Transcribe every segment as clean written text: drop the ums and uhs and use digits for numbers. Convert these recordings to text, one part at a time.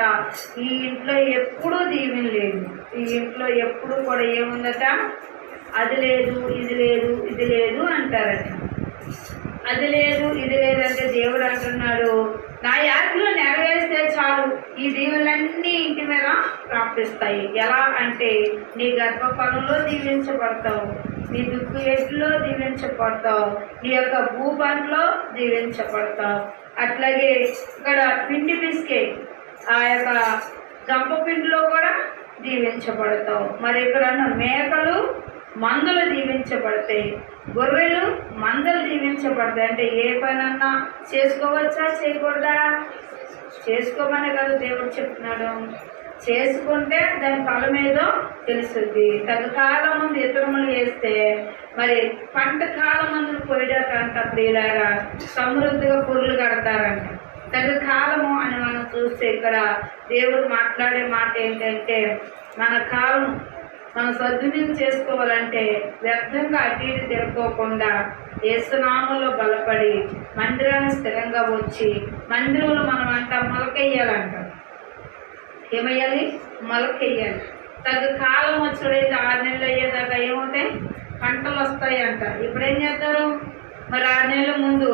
అంటుందట, ఈ ఇంట్లో ఎప్పుడూ దీవెన లేదు, ఈ ఇంట్లో ఎప్పుడు కూడా ఏముందట, అది లేదు ఇది లేదు ఇది లేదు అంటారట. అది లేదు ఇది లేదు అంటే దేవుడు అంటున్నాడు, నా యాత్రలో నెరవేరిస్తే చాలు ఈ దీవెనలన్నీ ఇంటి మీద ప్రాప్తిస్తాయి. ఎలా అంటే నీ గర్భఫలంలో దీవించబడతావు, నీ దుక్కు ఎట్లో దీవించబడతావు, నీ యొక్క భూపంలో దీవించబడతావు. అట్లాగే ఇక్కడ పిండి పిసికే ఆ యొక్క గంప పిండిలో కూడా దీవించబడతావు. మరి ఇక్కడ మేకలు మందలు దీవించబడతాయి, గొర్రెలు మందలు దీవించబడతాయి. అంటే ఏ పనన్నా చేసుకోవచ్చా చేయకూడదా? చేసుకోమని కదా దేవుడు చెప్తున్నాడు. చేసుకుంటే దాని ఫలం ఏదో తెలుస్తుంది. తగ్గకాలం ముందు ఇతరములు వేస్తే మరి పంట కాలం మందులు పోయడాకంట ప్రియులారా సమృద్ధిగా పురులు కడతారంట. తగ్గ కాలము అని మనం చూస్తే ఇక్కడ దేవుడు మాట్లాడే మాట ఏంటంటే, మన కాలం మనం సద్వినియోగం చేసుకోవాలంటే వ్యర్థంగా అటు ఇటు తిరుక్కోకుండా యేసునామంలో బలపడి మందిరాన్ని స్థిరంగా వచ్చి మందిరంలో మనం అంట మొలకెయ్యాలంట. ఏమయ్యాలి? మొలకెయ్యాలి. తగ్గ కాలం వచ్చేదైతే 6 నెలలు అయ్యేదాకా ఏమవుతాయి? పంటలు వస్తాయి అంట. ఇప్పుడు ఏం చేస్తారు? మరి 6 నెలల ముందు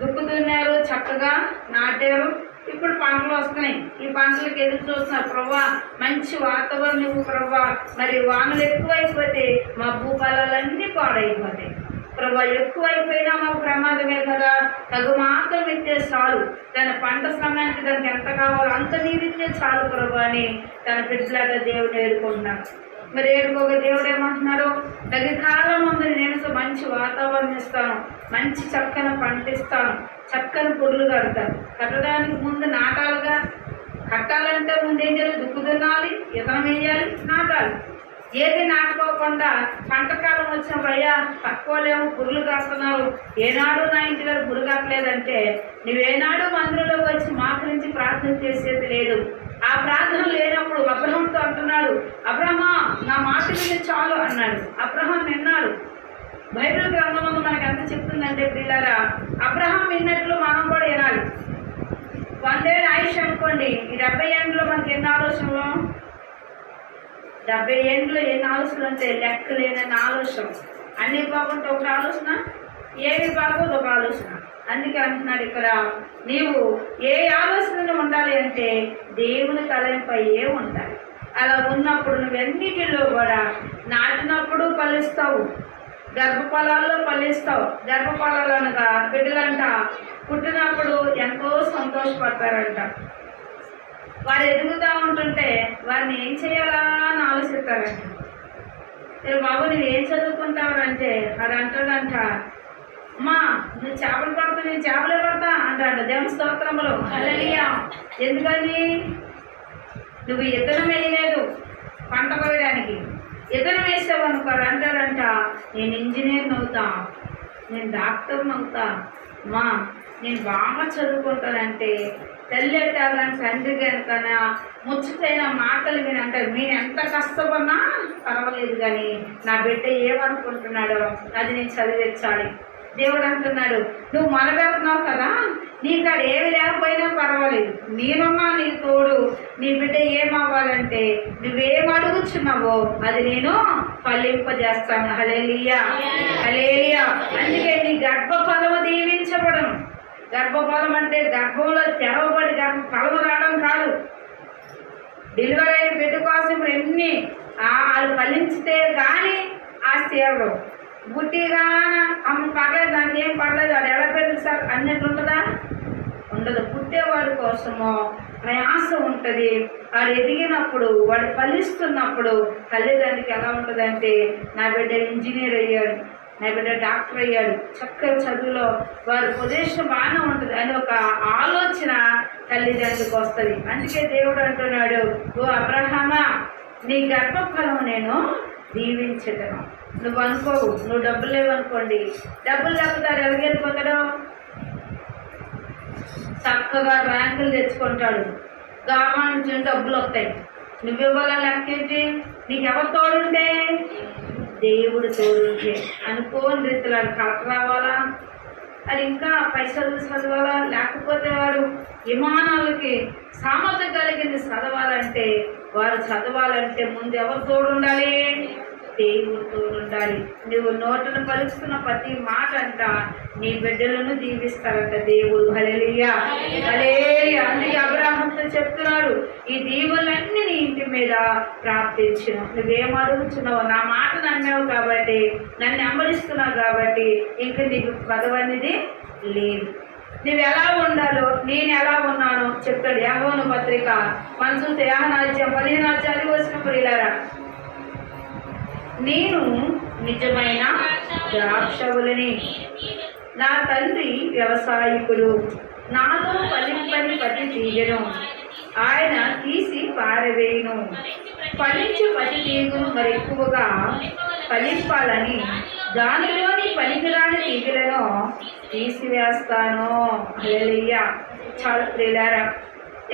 దుక్కు దున్నారు, చక్కగా నాటారు, ఇప్పుడు పంటలు వస్తున్నాయి. ఈ పంటలకు ఎదురు చూస్తున్నారు, ప్రభా మంచి వాతావరణం ఇవ్వు ప్రభా, మరి వానలు ఎక్కువైపోతే మా భూపాలన్నీ పాడైపోతాయి ప్రభా, ఎక్కువైపోయినా మాకు ప్రమాదమే కదా, తగు మాత్రం ఇస్తే చాలు, తన పంట సమయానికి దానికి ఎంత కావాలో అంత నీరిస్తే చాలు ప్రభా అని తన బిడ్డలాగా దేవుడు ఏడుకుంటున్నాడు. మరి ఏడుకోక దేవుడు ఏమంటున్నాడు, తగి కాలం ఉంది నేను మంచి వాతావరణం ఇస్తాను, మంచి చక్కని పంట ఇస్తాను, చక్కని పొరులు కడతారు. కట్టడానికి ముందు నాటాలుగా, కట్టాలంటే ముందు ఏం చేయాలి? దుక్కు దున్నాలి, ఇతనం వేయాలి, నాటాలి. ఏది నాటుకోకుండా పంటకాలం వచ్చినప్పుడు అయ్యా తక్కువలేము పురులు కడుతున్నారు, ఏనాడు నా ఇంటి దగ్గర పురుగు కట్టలేదంటే నువ్వేనాడు మందిరంలోకి వచ్చి మా గురించి ప్రార్థన చేసేది లేదు. ఆ ప్రార్థన లేనప్పుడు అబ్రహాంతో అంటున్నాడు, అబ్రహమా నా మాట విని చాలు అన్నాడు. అబ్రహాం విన్నాడు. బైబిల్ గ్రంథంలో మనకు ఎంత చెప్తుందంటే ప్రియులారా, అబ్రహాం విన్నట్లు మనం కూడా వినాలి. 100 ఏళ్ళ ఆయుష్ అనుకోండి, ఈ 70 ఏళ్ళలో మనకి ఎన్ని ఆలోచనలు? 70 ఏళ్ళలో ఎన్ని ఆలోచనలు అంటే లెక్క లేనని ఆలోచన. అన్ని బాగుంటే ఒక ఆలోచన, ఏవి బాగోదు ఒక ఆలోచన. అందుకే అంటున్నాడు ఇక్కడ, నీవు ఏ ఆలోచనలు ఉండాలి అంటే దేవుని తలంపైయే ఉండాలి. అలా ఉన్నప్పుడు నువ్వెన్నిటిలో కూడా నాటినప్పుడు ఫలిస్తావు, గర్భఫలాల్లో ఫలిస్తావు. గర్భఫలాలు అనగా బిడ్డలంట పుట్టినప్పుడు ఎంతో సంతోషపడతారంట. వారు ఎదుగుతూ ఉంటుంటే వారిని ఏం చేయాలా అని ఆలోచిస్తారంట. బాబు నువ్వు ఏం చదువుకుంటావంటే అది అంటాడంట, అమ్మా నువ్వు చేపలు పడతా, నేను చేపలే పడతా అంటాడు. దేవుని స్తోత్రములు హల్లెలూయా. ఎందుకని? నువ్వు ఇతనం వేయలేదు పంట కోయడానికి, ఇతనం వేసావు అనుకోరు అంటాడంట, నేను ఇంజనీర్ని అవుతా, నేను డాక్టర్ని అవుతా, అమ్మా నేను బాగా చదువుకుంటానంటే తల్లి కానీ తండ్రి కనుకనా ముచ్చటైన మాటలు మీరు అంటారు. మీరు ఎంత కష్టపడినా పర్వాలేదు, కానీ నా బిడ్డ ఏమనుకుంటున్నాడో అది నేను చదివించాలి. దేవుడు అంటున్నాడు, నువ్వు మొదలుపెడుతున్నావు కదా, నీకు అది ఏమి లేకపోయినా పర్వాలేదు, నేనున్నా నీకు తోడు. నీ బిడ్డ ఏమవ్వాలంటే నువ్వేం అడుగుచున్నావో అది నేను ఫలింపజేస్తాను. హల్లెలూయా హల్లెలూయా. అందుకే నీ గర్భఫలము దీవించబడను. గర్భఫలం అంటే గర్భంలో తెరవబడి ఫలము రావడం కాదు. డెలివరీ అయిన బిడ్డ కోసం ఇప్పుడు ఎన్ని వాళ్ళు ఫలించితే కానీ ఆస్తి ఎవరు బుట్టిగా అమ్మ పర్లేదు, దానికి ఏం పర్లేదు, అది ఎలా పెరుగుతుంది సార్ అన్నట్టు ఉంటుందా? ఉండదు. పుట్టేవాడి కోసము ప్రయాస ఉంటుంది. వాడు ఎదిగినప్పుడు, వాడు ఫలిస్తున్నప్పుడు తల్లిదండ్రికి ఎలా ఉంటుందంటే నా బిడ్డ ఇంజనీర్ అయ్యాడు, నా బిడ్డ డాక్టర్ అయ్యాడు, చక్కగా చదువులో వారి పొజిషన్ బాగానే ఉంటుంది అని ఒక ఆలోచన తల్లిదండ్రులకు వస్తుంది. అందుకే దేవుడు అంటున్నాడు, ఓ అబ్రహామా నీ గర్భఫలం నేను దీవించదను. నువ్వు అనుకోవు, నువ్వు డబ్బులు లేవనుకోండి, డబ్బులు లేకపోతాడు ఎలాగెళ్ళిపోతాడు? చక్కగా ర్యాంకులు తెచ్చుకుంటాడు, గవర్నమెంట్ నుంచి డబ్బులు వస్తాయి. నువ్వు ఇవ్వాలని లెక్కేంటి? నీకు ఎవరు తోడుంటే? దేవుడు తోడుంటే. అనుకోని రీతిలో అది కలెక్టర్ రావాలా, అది ఇంకా పైసలు చదవాలా, లేకపోతే వాడు విమానాలకి సామర్థ్యం కలిగింది మంది చదవాలంటే ముందు ఎవరు తోడు ఉండాలి? దేవుడు తోడు ఉండాలి. నువ్వు నోటను పలుకుతున్న ప్రతి మాట అంట నీ బిడ్డలను దీవిస్తారంట దేవుడు. హల్లెలూయా, హల్లెలూయా. అందుకే అబ్రాహాముతో చెప్తున్నాడు, ఈ దీవులన్నీ నీ ఇంటి మీద ప్రాప్తించును. నువ్వేం అడుగుతున్నావు? నా మాట నమ్మావు కాబట్టి, నన్ను అమరిస్తున్నావు కాబట్టి ఇంక నీకు పదవనేది లేదు. నువ్వు ఎలా ఉండాలో నేను ఎలా ఉన్నానో చెప్తాడు. యోహాను పత్రిక మనం చూస్తే యోహాను అధ్యాయం 15 వచ్చినప్పుడు ఇలారా, నేను నిజమైన ద్రాక్షవల్లిని, నా తండ్రి వ్యవసాయకుడు, నాతో ఫలింపని ప్రతి తీగను ఆయన తీసి పారవేయును. ఫలించు ప్రతి తీగను మరి ఎక్కువగా ఫలింపాలని దానిలోని పనికిరాని తీగలను తీసివేస్తాను. హల్లెలూయా. చాలా ప్రియులారా,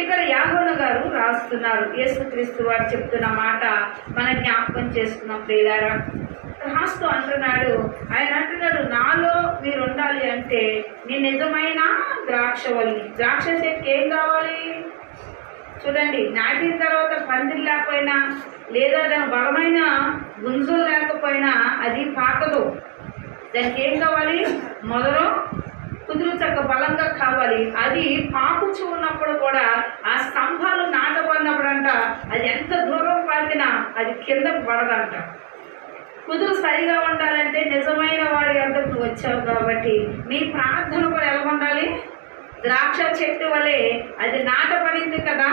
ఇక్కడ యోహాను గారు రాస్తున్నారు. యేసుక్రీస్తు వారు చెప్తున్న మాట మన జ్ఞాపకం చేసుకున్నాం ప్రియులారా. రాస్తూ ఆయన అంటున్నాడు, నాలో మీరు ఉండాలి అంటే నీ నిజమైన ద్రాక్షవల్లి. ద్రాక్ష చెట్టుకి ఏం కావాలి? చూడండి, నాటిన తర్వాత పందిరి లేకపోయినా లేదా దాని బలమైన గుంజులు లేకపోయినా అది పాకదు. దానికి ఏం కావాలి? మొదలు కుదురు చక్క బలంగా కావాలి. అది పాకుచు ఉన్నప్పుడు కూడా ఆ స్తంభాలు నాటబడినప్పుడు అంట అది ఎంత దూరం పాకినా అది కిందకు పడదంట. కుదురు సరిగా ఉండాలంటే నిజమైన వాడి వద్దకు వచ్చావు కాబట్టి నీ ప్రార్థన కూడా ఎలా ఉండాలి? ద్రాక్ష చెట్టు వలె అది నాటబడింది కదా,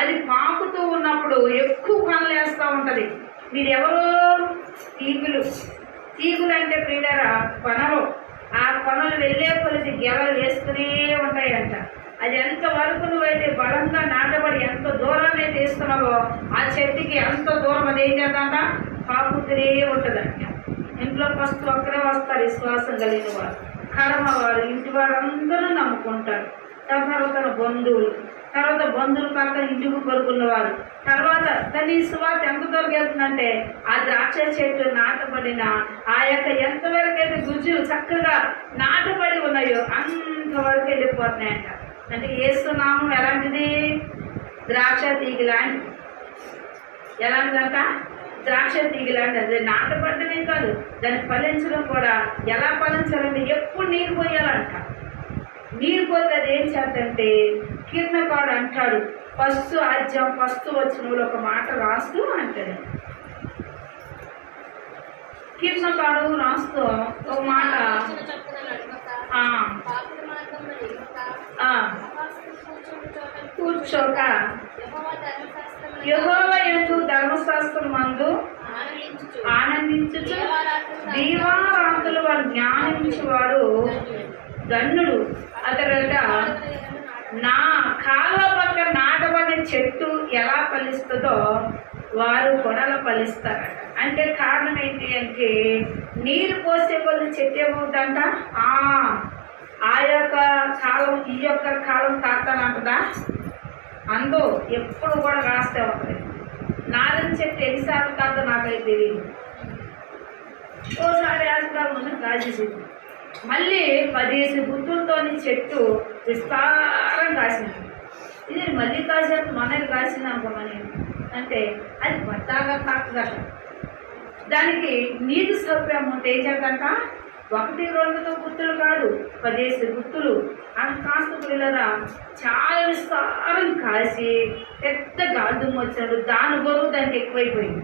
అది పాకుతూ ఉన్నప్పుడు ఎక్కువ పనులు వేస్తూ ఉంటుంది. మీరు ఎవరు? తీగులు అంటే ప్రియులారా కొనలు. ఆ కొనలు వెళ్ళే కొలిది గెలలు వేస్తూనే ఉంటాయంట. అది ఎంతవరకు నువ్వైతే బలంగా నాటబడి ఎంత దూరాన్ని అయితే వేస్తున్నావో ఆ చెట్టుకి అంత దూరం అది ఏం చేద్దాంట? పాకుతూనే ఉంటుందంట. ఇంట్లో ఫస్ట్ ఒక్కరే వస్తారు విశ్వాసం కలిగిన వారు, కడమ వారు, ఇంటి వారందరూ నమ్ముకుంటారు. తర్వాత బంధువులు కాక ఇంటికి కొరుకున్నవారు. తర్వాత దాని సువార్త ఎంత దూరం వెళ్తుందంటే ఆ ద్రాక్ష చెట్టు నాటబడిన ఆ యొక్క ఎంతవరకు అయితే గుజ్జులు చక్కగా నాటబడి ఉన్నాయో అంతవరకు వెళ్ళిపోతున్నాయంట. అంటే యేసునామం ఎలాంటిది? ద్రాక్ష తీగ లాంటిది. ఎలాంటిదంట? ద్రాక్ష తీగ లాంటిది. అది నాటబడ్డమే కాదు, దాన్ని ఫలించడం కూడా. ఎలా ఫలించాలంటే ఎప్పుడు నీరు పోయాలంట. నీరు పోతే అది ఏం చేద్దంటే కీర్తనకాడు అంటాడు, ఫస్ట్ వచనంలో ఒక మాట రాస్తూ అంటాడు. కీర్తనకాడు రాస్తూ ఒక మాట కూర్చోక యెహోవా యందు ధర్మశాస్త్రమందు ఆనందించుచు దీవారాత్రులు వారు జ్ఞానించువాడు ధన్యుడు. అతడట నా కాలువ పక్క నాటబడిన చెట్టు ఎలా ఫలిస్తుందో వారు కొనలు ఫలిస్తారట. అంటే కారణం ఏంటి అంటే నీరు పోసే కొద్ది చెట్టు ఏమవుతుందంట, ఆ యొక్క కాలం ఈ యొక్క కాలం కాస్తానంటదా అందో ఎప్పుడు కూడా కాస్తే ఉంటుంది. నారింజ చెట్టు ఎన్నిసార్లు కాదో నాకైతే తెలియదు. ఓసారి వేస్తారు ముందు కాసేసింది, మళ్ళీ 10 గుర్తులతోని చెట్టు విస్తారం కాసినది. ఇది మళ్ళీ కాసేపు మనకి కాసింది అనుకోమని అంటే అది బత్తాగా కాకదట. దానికి నీటి సౌకర్యం ఉంటే ఏం చేద్దంట? 1-2 గుర్తులు కాదు, 10 గుర్తులు. అది కాస్త పిల్లరా చాలా విస్తారం కాసి పెద్ద గాల్దుమ్మ వచ్చాడు. దాని బరువు దానికి ఎక్కువైపోయింది.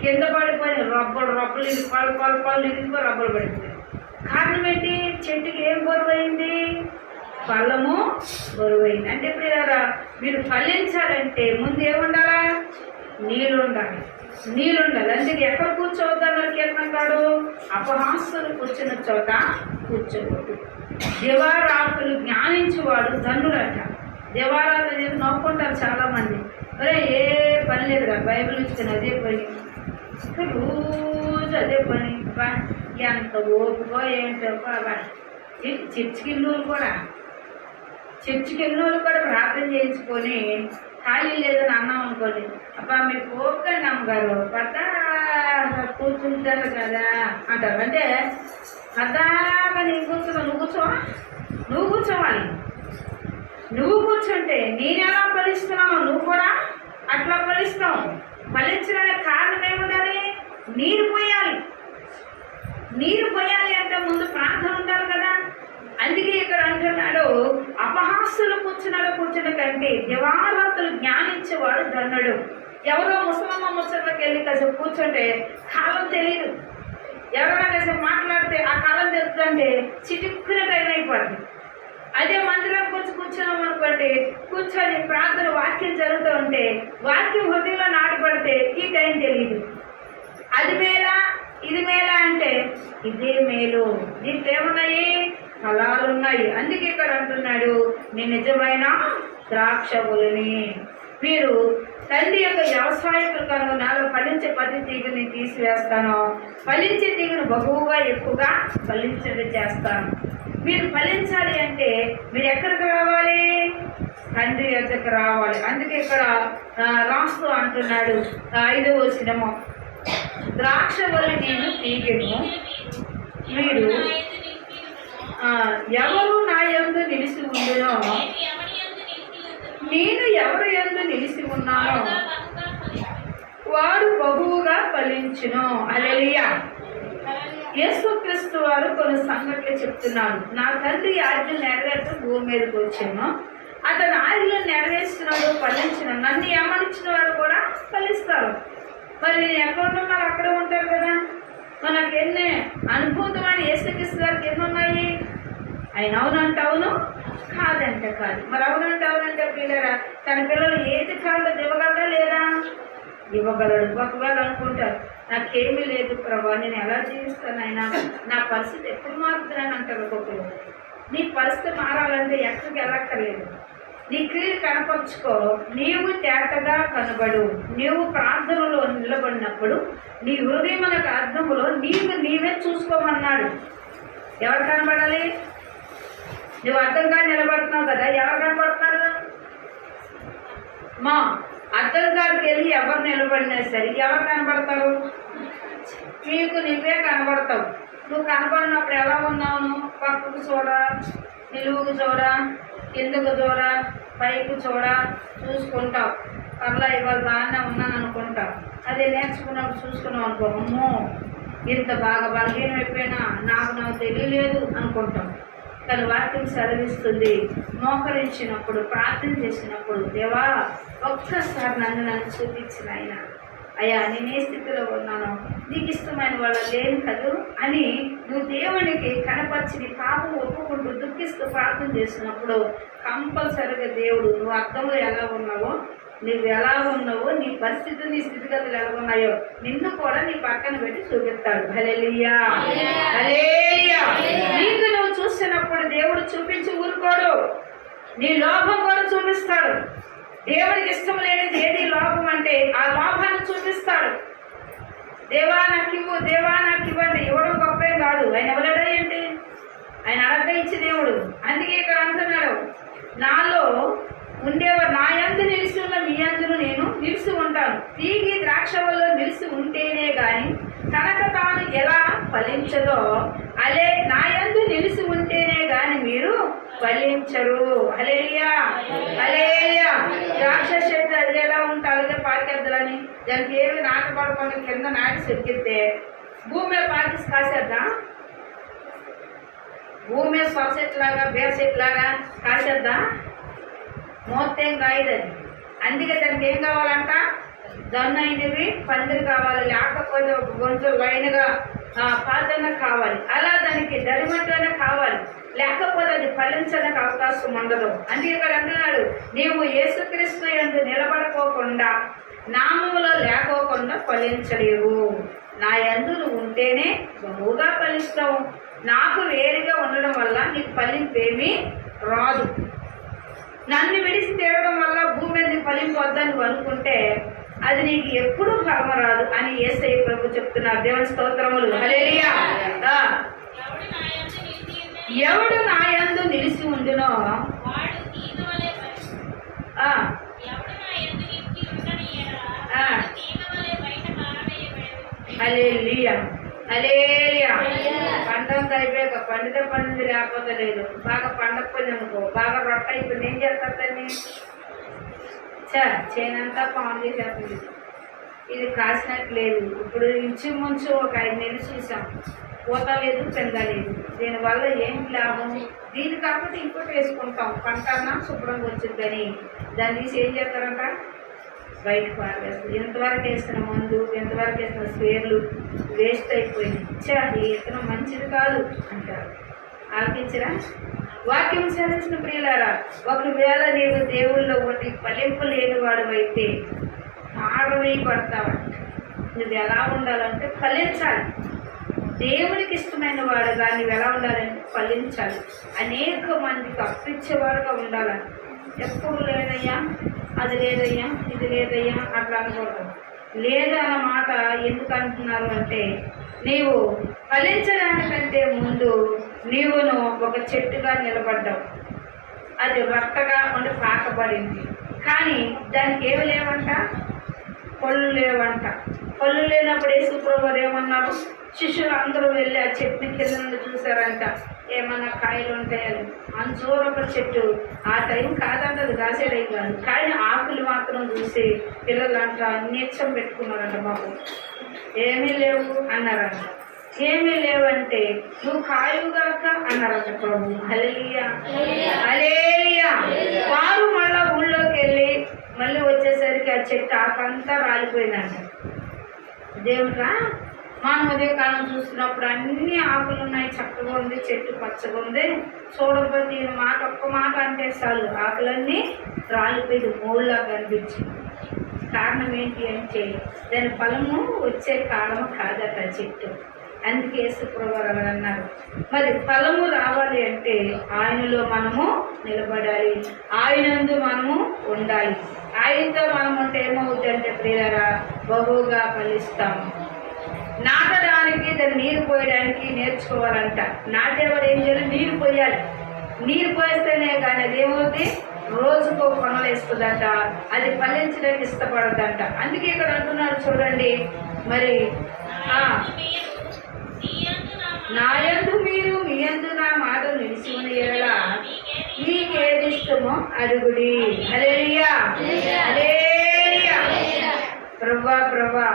కింద పడిపోయి రబ్బలు ఇది పళ్ళు ఇదిగో రబ్బలు పడిపోయింది. కారణం ఏంటి? చెట్టుకి ఏం బరువైంది? ఫలము బరువైంది. అంటే పిల్లరా మీరు ఫలించాలంటే ముందు ఏముండాలా? నీళ్ళు ఉండాలి. అందుకే ఎక్కడ కూర్చోవద్దన్నారు కీర్తనకాడు? అపహాస్యులు కూర్చున్న చోట కూర్చోవద్దు. దివారాత్రులు జ్ఞానించేవాడు ధన్యుడట. దివారాత్రులు చెప్పి నవ్వుకుంటారు చాలామంది. అరే ఏ పని లేదు కదా, బైబిల్ ఇచ్చుకుని అదే పని, రోజు అదే పని. ఎంత ఓపికో ఏంటో బాబా. చర్చికి వెళ్ళినోళ్ళు కూడా ప్రార్థన చేయించుకొని ఖాళీ లేదని అన్నాం అనుకోండి, అబ్బా మీకు ఓపికండి అమ్మగారు పద్దా కూర్చుంటారు కదా అంటారు. అంటే పద్దాగా నేను కూర్చున్నావు, నువ్వు కూర్చోవాలి. నువ్వు కూర్చుంటే నేను ఎలా ఫలిస్తున్నావు? నువ్వు ఫలిస్తాం. ఫలించడానికి కారణం ఏముండాలి? నీరు పోయాలి. నీరు పోయాలి అంటే ముందు ప్రార్థన ఉండాలి కదా. అందుకే ఇక్కడ అంటున్నాడు, అపహాస్యులు కూర్చున్న కంటే దివారాత్రులు జ్ఞానించేవాడు ధన్యుడు. ఎవరో ముసలమ్మ ముచ్చట్లోకి వెళ్ళి కాసేపు కూర్చుంటే కాలం తెలియదు. ఎవరైనా కాసేపు మాట్లాడితే ఆ కాలం తెలుస్తుంటే చిటిక్కున టైం అయిపోద్ది. అదే మందిరం కూర్చున్నాం అనుకోండి, కూర్చొని ప్రార్థన వాక్యం జరుగుతూ ఉంటే వాక్యం హృదయంలో నాటపడితే ఈ టైం తెలియదు. అది మేలా ఇది మేలా అంటే ఇదే మేలు. దీంట్లో ఏమున్నాయి? ఫలాలు ఉన్నాయి. అందుకే ఇక్కడ అంటున్నాడు, నేను నిజమైన ద్రాక్షవల్లిని. మీరు తండ్రి యొక్క వ్యవసాయకులు కనుక నాలో ఫలించే పది తీగని తీసివేస్తాను, ఫలించే తీగను బహువుగా ఎక్కువగా ఫలించడం చేస్తాను. మీరు ఫలించాలి అంటే మీరు ఎక్కడికి రావాలి? తండ్రి యొద్దకు రావాలి. అందుకే ఇక్కడ రాస్తూ అంటున్నాడు 5వ వచనము, ద్రాక్షవల్లి నేను తీగను, మీరు ఎవరు నా యందు నిలిచి ఉండునో, నేను ఎవరి యందు నిలిచి ఉన్నానో వాడు బహువుగా ఫలించును. హల్లెలూయా. యేసుక్రీస్తు వారు కొన్ని సంగతులు చెప్తున్నాడు. నా తండ్రి ఆజ్ఞలు నెరవేర్చు భూమి మీదకి వచ్చాను, అతను ఆజ్ఞలు నెరవేర్చినాడు, ఫలించిన. నన్ను ఏమనిచ్చిన వారు కూడా ఫలిస్తారు. మరి నేను ఎక్కడ ఉన్నారు అక్కడే ఉంటారు కదా. మనకు ఎన్ని అనుభూతమైన యేసుక్రీస్తు వారికి ఎన్ని ఉన్నాయి? ఆయన అవునంటే అవును, కాదంటే కాదు. మరి అవునంటే అవునంటే పిల్లరా, తన పిల్లలు ఏది కావాలో ఇవ్వగలరా లేదా? ఇవ్వగలడు. ఒకవేళ అనుకుంటారు నాకేమీ లేదు ప్రభా, నేను ఎలా జీవిస్తాను, అయినా నా పరిస్థితి ఎప్పుడు మారుతున్నాను అంటారు ఒక్కొక్కరు. నీ పరిస్థితి మారాలంటే ఎక్కడికి వెళ్ళక్కర్లేదు. నీ క్రియలు కనపరుచుకో, నీవు తేటగా కనబడు. నీవు ప్రార్థనలో నిలబడినప్పుడు నీ హృదయమునకు అర్థములో నీవే చూసుకోమన్నాడు. ఎవరు కనబడాలి? నువ్వు అర్థంగా నిలబడుతున్నావు కదా, ఎవరు కనబడుతున్నారు? మా అర్థం గారికి వెళ్ళి ఎవరు నిలబడినా సరే ఎవరు కనబడతారు? నీకు నువ్వే కనబడతావు. నువ్వు కనబడినప్పుడు ఎలా ఉన్నావు? పక్కకు చూడా, నిలువుకు చూడా, కిందకు చూడా, పైకి చూడా, చూసుకుంటావు. పర్లా ఇవాళ బాగానే ఉన్నాను అనుకుంటావు. అదే నేర్చుకున్నప్పుడు చూసుకున్నావు అనుకో, అమ్మో ఇంత బాగా బలహీనం అయిపోయినా నాకు తెలియలేదు అనుకుంటాం. తను వాక్యం సెలవిస్తుంది, మోకరించినప్పుడు ప్రార్థన చేసినప్పుడు దేవా ఒక్కసారి నన్ను చూపించిన ఆయన, అయ్యా నేను ఏ స్థితిలో ఉన్నానో నీకు ఇష్టమైన వాళ్ళ లేను కదూ అని నువ్వు దేవునికి కనపరిచి నీ పాపం ఒప్పుకుంటూ దుఃఖిస్తూ ప్రార్థన చేసినప్పుడు కంపల్సరిగా దేవుడు నువ్వు అర్థంలో ఎలా ఉన్నావో, నువ్వు ఎలా ఉన్నావో, నీ పరిస్థితులు నీ స్థితిగతులు ఎలా ఉన్నాయో నిన్ను కూడా నీ పక్కన పెట్టి చూపిస్తాడు. హల్లెలూయా, హల్లెలూయా. నీకు నువ్వు చూసినప్పుడు దేవుడు చూపించి ఊరుకోడు, నీ లోభం కూడా చూపిస్తాడు. దేవుడికి ఇష్టం లేనిది ఏది లోభం అంటే ఆ లోభాన్ని చూపిస్తాడు. దేవా నాకు ఇవ్వు, దేవా నాకు ఇవ్వండి. ఇవ్వడం గొప్పేం కాదు. ఆయన ఎవరడా ఏంటి? ఆయన అడగయించి దేవుడు. అందుకే ఇక్కడ అంటున్నాడు, నాలో ఉండేవారు నా యందు నిలిచి ఉన్న మీ యందును నేను నిలిచి ఉంటాను. తీగి ద్రాక్షవల్లో నిలిచి ఉంటేనే కానీ కనుక తాను ఎలా ఫలించదో అలే నా యందు నిలిచి ఉంటేనే కానీ మీరు ఫలించరు. హల్లెలూయా, హల్లెలూయా. ద్రాక్ష చెట్టు అది ఎలా ఉంటారు? అదే పాకేద్దాలని దానికి ఏమి నాటపడకుండా కింద నాటి చెక్కితే భూమి మీద పాకేసి కాసేద్దా? భూమి మీద సొర చెట్లాగా బేర చెట్లాగా కాసేద్దా? మోత్తేం కాయదని. అందుకే దానికి ఏం కావాలంట? దొన్న అయినవి పందిరి కావాలి, లేకపోతే ఒక గొంతు లైన్గా పాదన కావాలి. అలా దానికి దరిమట్టనే కావాలి, లేకపోతే అది ఫలించడానికి అవకాశం ఉండదు. అందుకే ఇక్కడ అంటున్నాడు, నీవు యేసుక్రీస్తు యందు నిలబడుకోకుండా నామములో లేకోకుండా ఫలించలేవు. నా యందు నువ్వు ఉంటేనే బహుగా ఫలిస్తావు. నాకు వేరుగా ఉండడం వల్ల నీకు ఫలింపేమీ రాదు. నన్ను విడిచి తేవడం వల్ల భూమి మీద ఫలింపొద్దని నువ్వు అనుకుంటే అది నీకు ఎప్పుడూ ఫలమ రాదు అని యేసయ్య ప్రభు చెప్తున్నారు. దేవుని స్తోత్రములు. హల్లెలూయా. ఎవడు నా యందు నిలిచి ఉండునో హల్లెలూయా, హల్లెలూయా. పంటంతా అయిపోయాక పండితే పండింది, లేకపోతే లేదు. బాగా పండకపోయింది అనుకో, బాగా రొట్ట అయిపోయింది, ఏం చేస్తారని చేనంతా పాన్ చేసేస్తుంది. ఇది కాసినట్టు లేదు. ఇప్పుడు ఇంచుమించు ఒక 5 నెలలు చూసాం, పూత లేదు, పెంద లేదు. దీనివల్ల ఏం లాభం? దీని కాకపోతే ఇంకోటి వేసుకుంటాం, పంట అన్నా శుభ్రంగా వచ్చిందని. దాన్ని తీసి ఏం చేస్తారంట? బయటకు పారేస్తారు. ఎంతవరకు వేసిన మందు, ఎంతవరకు వేసిన స్పేర్లు వేస్ట్ అయిపోయింది. ఈ విత్తనం మంచిది కాదు అంటారు. ఆలోచించరా? వాక్యం చదివించిన ప్రియులారా, ఒకవేళ నీవు దేవుళ్ళో ఒకటి ఫలింపు లేని వాడు అయితే మారవేయబడతావంట. నువ్వు ఎలా ఉండాలంటే ఫలించాలి. దేవునికి ఇష్టమైన వాడుగా నువ్వు ఎలా ఉండాలంటే ఫలించాలి. అనేక మందికి అప్పించేవాడుగా ఉండాలని. ఎప్పుడు లేదయ్యా, అది లేదయ్యా, ఇది లేదయ్యా అట్లా అనుకోవడం లేదు అన్న మాట ఎందుకు అంటున్నారు అంటే, నీవు ఫలించడానికంటే ముందు నీవును ఒక చెట్టుగా నిలబడ్డావు. అది రట్టగా ఉండి పాకబడింది, కానీ దానికి ఏమి లేవంట? పళ్ళు లేవంట. పళ్ళు లేనప్పుడు యేసుప్రభువు ఏమన్నారు? శిష్యులు అందరూ వెళ్ళి ఆ చెట్టుని కింద నుండి చూసారంట, ఏమన్నా కాయలు ఉంటాయని. అంచూరొక చెట్టు ఆ టైం కాదంట, అది కాసేటై కాదు, కానీ ఆకులు మాత్రం చూసి పిల్లలంట నీచం పెట్టుకున్నారంట. మాకు ఏమీ లేవు అన్నారంట. ఏమీ లేవంటే నువ్వు కాయుగాక అన్నారంట ప్రభు. హల్లెలూయా, హల్లెలూయా. వారు మళ్ళా ఊళ్ళోకి వెళ్ళి మళ్ళీ వచ్చేసరికి ఆ చెట్టు ఆకంతా రాలిపోయిందంట. దేవుడా, మనం ఉదయకాలం చూస్తున్నప్పుడు అన్ని ఆకులు ఉన్నాయి, చక్కగా ఉంది, చెట్టు పచ్చగా ఉంది. చూడకపోతే మాట ఒక్క మాట అంటే చాలు ఆకులన్నీ రాలిపోయి మూడులా కనిపించింది. కారణం ఏంటి అంటే దాని ఫలము వచ్చే కాలము కాదట చెట్టు. అందుకే యేసుప్రభువు అలా అన్నారు. మరి ఫలము రావాలి అంటే ఆయనలో మనము నిలబడాలి, ఆయనందు మనము ఉండాలి. ఆయనతో మనం ఉంటే ఏమవుతుంది అంటే ప్రియులారా, బహుగా ఫలిస్తాము. నాటడానికి దాన్ని నీరు పోయడానికి నేర్చుకోవాలంట. నాటేవాడు ఏం చేయాలి? నీరు పోయాలి. నీరు పోయిస్తేనే కానీ అది ఏమవుతుంది? రోజుకో కొనలు వేస్తుందంట, అది ఫలించడానికి ఇష్టపడదంట. అందుకే ఇక్కడ అంటున్నాడు చూడండి, మరి నాయందు మీరు మీ యందు నా మాట నిలిచి ఉన్న యెడల మీకేది ఇష్టమో అడుగుడి. హల్లెలూయా, హల్లెలూయా. ప్రభువా, ప్రభువా,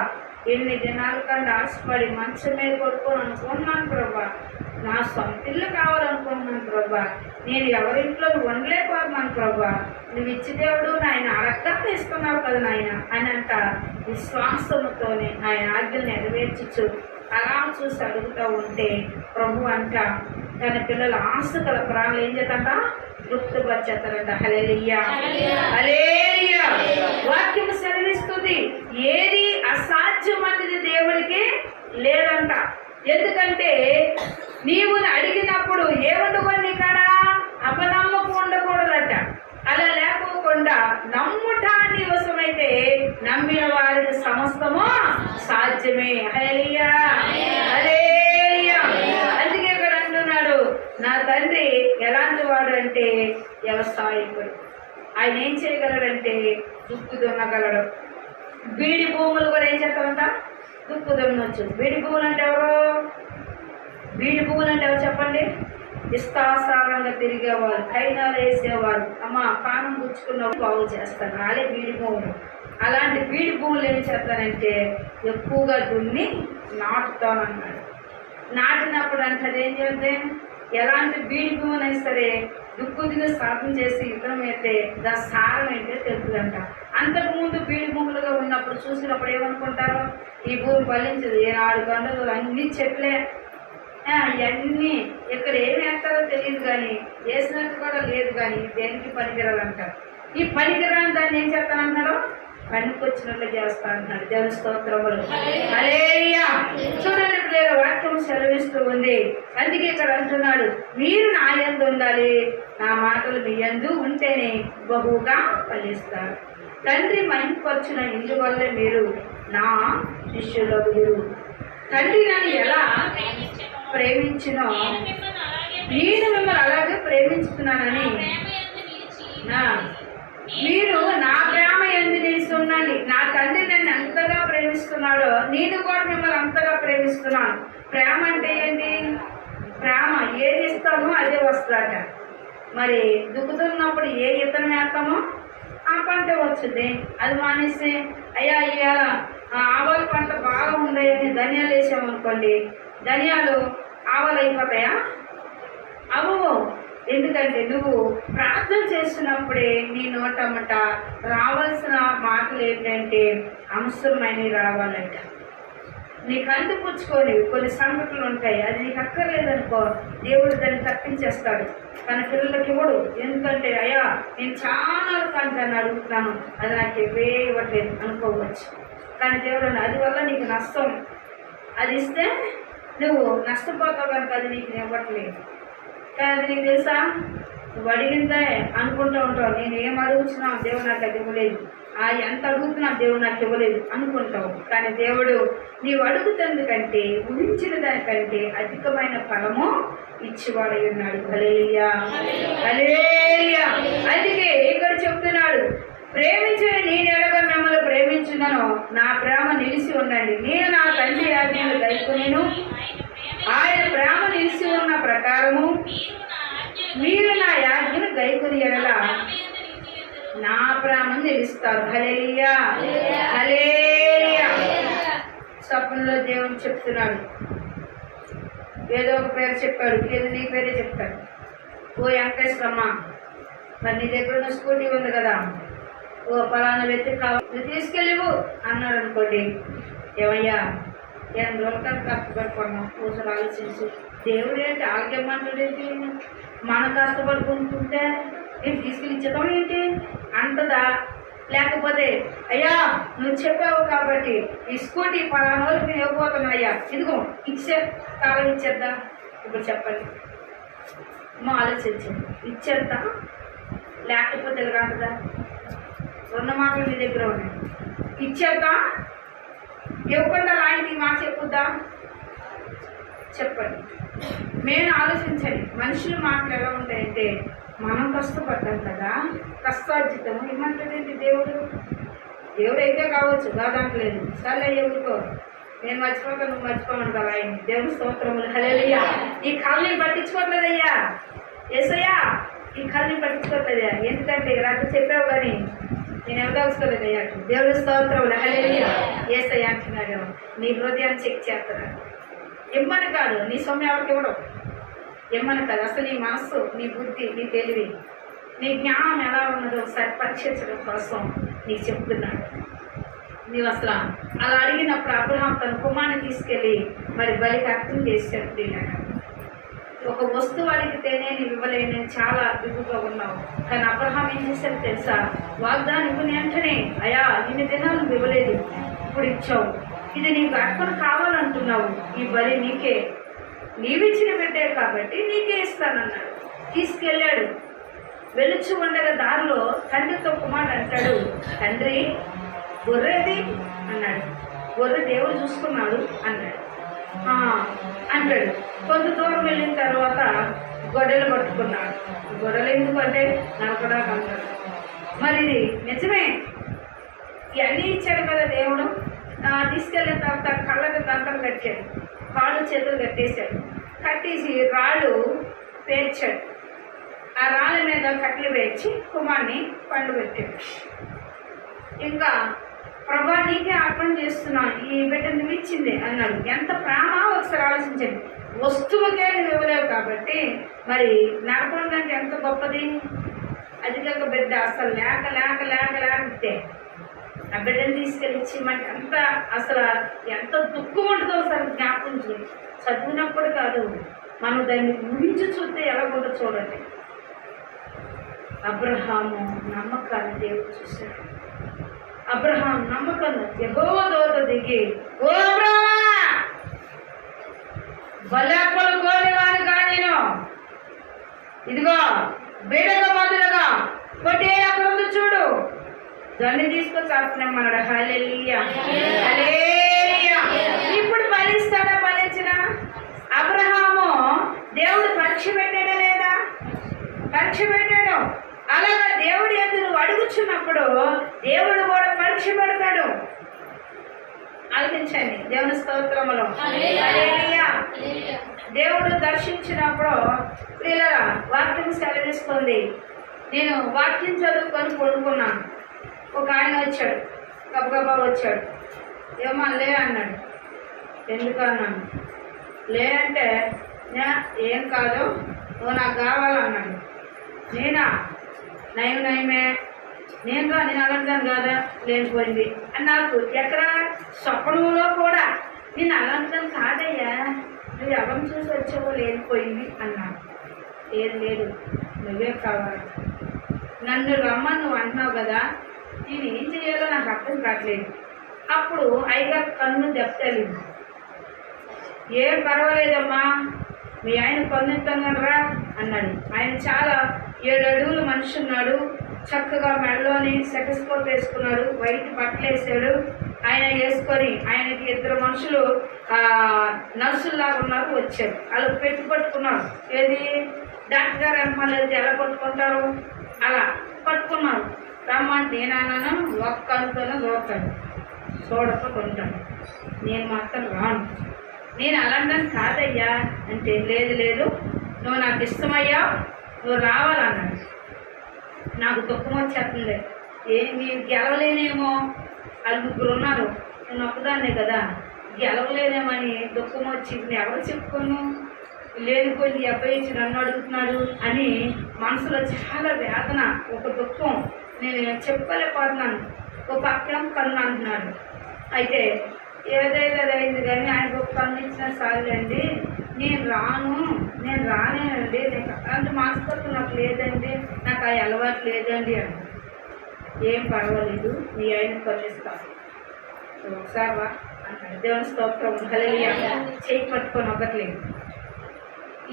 ఎన్ని దినాల కన్నా ఆశపడి మంచం మీద కొట్టుకొని అనుకున్నాను ప్రభా, నా సొంత ఇల్లు కావాలనుకుంటున్నాను ప్రభా, నేను ఎవరింట్లో ఉండలేకపోతున్నాను ప్రభా, నువ్వు ఇచ్చి దేవుడు నాయన అడగగా ఇస్తున్నావు కదా నాయన అని అంట. విశ్వాసంతోనే ఆయన ఆజ్ఞలు నెరవేర్చు అలా చూసి అడుగుతూ ఉంటే ప్రభు అంట తన పిల్లల ఆశ గల ప్రాణాలు ఏం చేతంట? తృప్తిపరిచేస్తారంట. హల్లెలూయా, హల్లెలూయా. వాక్యం సెలవిస్తుంది, ఏది అసాధ్యమైనది దేవుడికి లేదంట. ఎందుకంటే నీవు అడిగినప్పుడు ఏముండకొని కాడ అపనమ్మకం ఉండకూడదట. అలా లేకోకుండా నమ్ముట నీ వశమైతే నమ్మిన వారికి సమస్తము సాధ్యమే. హల్లెలూయా, హల్లెలూయా. అందుకే ఇక్కడ అంటున్నాడు, నా తండ్రి ఎలాంటి వాడు అంటే వ్యవసాయకుడు. ఆయన ఏం చేయగలడంటే దుక్కు దున్నగలడు. బీడి భూములు కూడా ఏం చేస్తారంట? దుక్కు దున్నొచ్చు. బీడి భూములు అంటే ఎవరు? బీడి భూములు అంటే ఎవరు చెప్పండి? ఇష్టాసారంగా తిరిగేవారు, కైనాలు వేసేవారు, అమ్మ పానం పుచ్చుకున్నప్పుడు బాగు చేస్తారు, అలాగే బీడి భూములు. అలాంటి బీడి భూములు ఏం చేస్తారంటే ఎక్కువగా దున్ని నాటుతానన్నాడు. నాటినప్పుడు అంటే అదేం చేస్తే ఎలాంటి బీడి భూములు అయినా సరే దుక్కు దిగు సాధన చేసి ఇతరం అయితే దాని సారం ఏంటో తెలుస్తుందంట. అంతకుముందు బీడి భూములుగా ఉన్నప్పుడు చూసినప్పుడు ఏమనుకుంటారు? ఈ భూమి ఫలించదు, 4 గంటలు అన్ని చెట్లే, ఇవన్నీ ఇక్కడ ఏమి వేస్తారో తెలియదు, కానీ వేసినట్టు కూడా లేదు, కానీ దేనికి పనికిరాలు అంటారు. ఈ పనికిరాని దాన్ని ఏం చేస్తానంటాడు? పనికొచ్చినట్లు చేస్తా అంటున్నాడు. దేవుని స్తోత్రములు, హల్లెలూయా. చూడండి పిల్లల, వాక్యం సెలవిస్తూ ఉంది. అందుకే ఇక్కడ అంటున్నాడు, మీరు నా యందు ఉండాలి, నా మాటలు మీ యందు ఉంటేనే బహుగా ఫలిస్తారు. తండ్రి మహిమపరచిన ఇందువల్ల మీరు నా శిష్యులగుదురు. తండ్రి నన్ను ఎలా ప్రేమించినో నేను మిమ్మల్ని అలాగే ప్రేమించుతున్నానని మీరు నా ప్రేమ యందు నిలిచి ఉండండి. నా తండ్రి నన్ను ఎంతగా ప్రేమిస్తున్నాడో నేను కూడా మిమ్మల్ని అంతగా ప్రేమిస్తున్నాను. ప్రేమ అంటే ఏంటి? ప్రేమ ఏది ఇస్తామో అదే వస్తుందట. మరి దుక్కుతున్నప్పుడు ఏ ఇతనం వేస్తామో ఆ పంట వచ్చింది. అది మానేస్తే అయ్యా ఇవాళ ఆవాల పంట బాగా ఉన్నాయని ధనియాలు వేసామనుకోండి, ధనియాలు ఆవాలు అయిపోతాయా? అవ్వవు. ఎందుకంటే నువ్వు ప్రార్థన చేస్తున్నప్పుడే నీ నోటమ్మట రావాల్సిన మాటలు ఏంటంటే అవసరమైనవి రావాలంట. నీకు అందిపుచ్చుకొని కొన్ని సంఘటనలు ఉంటాయి, అది నీకు అక్కర్లేదనుకో దేవుడు దాన్ని తప్పించేస్తాడు, తన పిల్లలకి ఇవ్వడు. ఎందుకంటే అయ్యా నేను చాలా కంటాన్ని అడుగుతున్నాను, అది నాకు ఇవ్వట్లేదు అనుకోవచ్చు. కానీ దేవుడు అది వల్ల నీకు నష్టం, అది ఇస్తే నువ్వు నష్టపోతావు కనుక అది నీకు ఇవ్వట్లేదు. కానీ అది నీకు తెలుసా, నువ్వు అడిగిందే అనుకుంటూ ఉంటావు, నేను ఏం అడుగుతున్నావు దేవుడు నాకు అది ఇవ్వలేదు, ఎంత అడుగుతున్నా దేవుడు నాకు ఇవ్వలేదు అనుకుంటావు. కానీ దేవుడు నీవు అడుగుతుందుకంటే ఊహించిన దానికంటే అధికమైన ఫలము ఇచ్చివాడై ఉన్నాడు. హల్లెలూయా, హల్లెలూయా. అందుకే ఇక్కడ చెప్తున్నాడు, ప్రేమించని నేను ఎలాగో మిమ్మల్ని ప్రేమించున్నానో నా ప్రేమ నిలిచి ఉండండి. నేను నా తండ్రి ఆజ్ఞలు గైకొనెను, ఆయన ప్రేమ నిలిచి ఉన్న ప్రకారము మీరు నా ఆజ్ఞను గైకొని ఎడల నా ప్రేమను నిలుస్తారు. హల్లెలూయా, హల్లెలూయా. స్వప్నంలో దేవుడు చెప్తున్నాడు, ఏదో ఒక పేరు చెప్పాడు, ఏదో నీ పేరే చెప్తాడు. ఓ వెంకటేశ్వరమ్మ, మరి నీ దగ్గర ఉన్న స్కూటీ ఉంది కదా, ఓ పలానా వ్యక్తి కావాలి, నువ్వు తీసుకెళ్ళివు అన్నాడు అనుకోండి. ఏమయ్యా 8 రోజుల కన్నా కష్టపడుకున్నాం, ఒకసారి ఆలోచించి దేవుడు ఏంటి ఆరోగ్యమంటాడు ఏంటి, మనం కష్టపడుకుంటుంటే నేను తీసుకెళ్ళి ఇచ్చేద్దాం ఏంటి అంటదా? లేకపోతే అయ్యా నువ్వు చెప్పావు కాబట్టి ఈ స్కూటీ పలానా రోజులు నేను ఇవ్వబోతున్నా, అయ్యా ఇదిగో కాలం ఇచ్చేద్దా? ఇప్పుడు చెప్పండి, మా ఆలోచించండి, ఇచ్చేద్దా లేకపోతే రాదా? 2 మాటలు నీ దగ్గర ఉన్నాయి, ఇచ్చేద్దా ఇవ్వకుండా ఆయనకి మాట చెప్పుద్దా? చెప్పండి. మేము ఆలోచించండి, మనుషుల మాటలు ఎలా ఉంటాయంటే మనం కష్టపడ్డాం కదా, కష్టార్జితము ఏమంటాడండి దేవుడు. దేవుడు అయితే కావచ్చు కాదంటలేదు, సరే ఎవరికో నేను మర్చిపోక నువ్వు మర్చిపోమను కదా ఆయన. దేవుని స్తోత్రములు, హల్లెలూయా. ఈ కళ్ళని పట్టించుకోవట్లేదయ్యా యేసయ్యా, ఈ కళ్ళని పట్టించుకోవట్లేదయ్యా, ఎందుకంటే రాత్రి చెప్పావు కానీ నేను ఎవరుకోలేదయ్యా. దేవుని స్తోత్రములు, హల్లెలూయా. యేసయ్యా అంటున్నాడు, నీ హృదయాన్ని చెక్ చేస్తున్నాడు. ఇమ్మని కాదు, నీ సొమ్ము ఎవరికి ఇవ్వడం, ఇమ్మని కాదు, అసలు నీ మనస్సు, నీ బుద్ధి, నీ తెలివి, నీ జ్ఞానం ఎలా ఉన్నదో ఒకసారి పరీక్షించడం కోసం నీకు చెప్తున్నాడు. నీవు అసలు అలా అడిగినప్పుడు అబ్రహాం తన కుమారుని తీసుకెళ్ళి మరి బలికి అర్థం చేసేటప్పుడు ఒక వస్తువు అడిగితేనే నీవు ఇవ్వలేని చాలా దిగుగా ఉన్నావు. కానీ అబ్రహాం ఏం చేశాడు తెలుసా, వాగ్దానం ఇవ్వని వెంటనే అయ్యా ఇన్ని దినాలు నువ్వు ఇవ్వలేదు, ఇప్పుడు ఇచ్చావు, ఇది నీకు అర్పణ కావాలంటున్నావు, ఈ బలి నీకే, నీవిచ్చిన బిడ్డే కాబట్టి నీకే ఇస్తానన్నాడు. తీసుకెళ్ళాడు. వెలుచు ఉండగా దారిలో తండ్రితో కుమారుడు అంటాడు, తండ్రి గొర్రెది అన్నాడు. గొర్రె దేవుడు చూసుకున్నాడు అన్నాడు. అంటాడు. కొంత దూరం వెళ్ళిన తర్వాత గొర్రెలు పట్టుకున్నాడు. గొర్రెలు ఎందుకు అంటే నరకడానికి అంటాడు. మరి ఇది నిజమే, ఇవన్నీ ఇచ్చాడు కదా దేవుడు. తీసుకెళ్ళిన తర్వాత కళ్ళకి దంతలు కట్టాడు, కాళ్ళు చేతులు కట్టేశాడు, కట్టేసి రాళ్ళు పేర్చాడు. ఆ రాళ్ళ మీద కట్టెలు పేర్చి కుమార్ని పండు పెట్టాడు. ఇంకా ప్రభా నీకే అర్పణ చేస్తున్నాను, ఈ బిడ్డ నువ్వు ఇచ్చింది అన్నాడు. ఎంత ప్రేమ ఒకసారి ఆలోచించండి. వస్తువుకే నువ్వు ఇవ్వలేవు కాబట్టి మరి నరకం కంటే ఎంత గొప్పది. అది కాక బిడ్డ అసలు లేక లేక లేక లేకపోతే ఆ బిడ్డను తీసుకెళ్ళిచ్చి మనకి అంత అసలు ఎంత దుఃఖం ఉంటుందో ఒకసారి జ్ఞాపకం చేయండి. చదివినప్పుడు కాదు, మనం దాన్ని ఊహించి చూస్తే ఎలా ఉంటుందో చూడండి. అబ్రహాము నమ్మకాన్ని దేవుడు చూశాడు. అబ్రహాం నమ్మకం యెహోవా దూత దిగి, ఓ అబ్రహామా బలెప్పలు కోరివారు కానీను, ఇదిగో బీడగా మొదలుగా కొట్టే అక్కడ ఉంది చూడు, దాన్ని తీసుకొని చాపుతున్నామన్నాడు. హల్లెలూయా, హల్లెలూయా. ఇప్పుడు ఫలిస్తాడా ఫలించిన? అబ్రహాము దేవుడు పరీక్ష పెట్టాడా లేదా? పరీక్ష పెట్టాడు. అలాగా దేవుడు ఎందుకు నువ్వు అడుగుచున్నప్పుడు దేవుడు కూడా పరీక్ష పెడతాడు. ఆలోచించండి. దేవుని స్తోత్రములో హల్లెలూయా. దేవుడు దర్శించినప్పుడు ప్రియులారా వాక్యం సెలవిస్తుంది. నేను వాక్యం చదువుకొని పడుకున్నాను, ఒక ఆయన వచ్చాడు, గబగబా వచ్చాడు. ఏమో లే అన్నాడు. ఎందుకు అన్నాను. లే అంటే ఏం కాదు, నువ్వు నాకు కావాలన్నాడు. నేనా? నయమే నేను అలాంటిదాన్ని కాదా, లేనిపోయింది అని నాకు ఎక్కడ స్వప్నంలో కూడా నేను అలాంటిదాన్ని కాదయ్యా, నువ్వు ఎవరిని చూసి వచ్చావో లేనిపోయింది అన్నాను. ఏం లేదు, నువ్వే కావాలి. నన్ను రమ్మని నువ్వు అంటున్నావు కదా, నేను ఏం చేయాలో నాకు అర్థం కావట్లేదు. అప్పుడు అయ్యగారు కన్ను దెబ్బతలింది. ఏం పర్వాలేదమ్మా, మీ ఆయన కన్నుతానరా అన్నాడు. ఆయన చాలా 7 అడుగులు మనిషి ఉన్నాడు, చక్కగా మెడలోని సెటస్కోప్ వేసుకున్నాడు, వైట్ బట్టలు వేసాడు. ఆయన వేసుకొని ఆయనకి 2 మనుషులు నర్సుల్లాగా ఉన్నారు, వచ్చారు. వాళ్ళు పట్టుకున్నారు. ఏది డాక్టర్ గారు అమ్మాలి వెళ్తే ఎలా పట్టుకుంటారు, అలా పట్టుకున్నారు. రమ్మంటే నేనన్నాను, ఒక్క అనుకున్న లోకాను చూడకుంటాను, నేను మాత్రం రాను, నేను అలాంటి కాదయ్యా అంటే లేదు నువ్వు నాకు ఇష్టమయ్యా, నువ్వు రావాలన్నాడు. నాకు దుఃఖం వచ్చేస్తుంది. నేను గెలవలేనేమో, వాళ్ళు 3 ఉన్నారు, నేను ఒక్కదాన్నే కదా, గెలవలేనేమని దుఃఖం వచ్చి ఎవరు చెప్పుకోను, లేనిపోయింది అబ్బాయి నన్ను అడుగుతున్నాడు అని మనసులో చాలా వేదన, ఒక దుఃఖం, నేను చెప్పలేకపోతున్నాను. ఒక పక్కన కన్ను అంటున్నాడు. అయితే ఏదైతే అయింది కానీ ఆయనకు ఒక కన్ను ఇచ్చిన సాగులండి, నేను రానేనండి, నేను అలాంటి మనస్తత్వం నాకు లేదండి, నాకు ఆ అలవాటు లేదండి అని. ఏం పర్వాలేదు, నీ ఆయన కన్నిస్తాను, ఒకసారి వా అన్నాడు. దేవుని స్తోత్రం, హల్లెలూయా. చేయి పట్టుకొని ఒకట్లేదు.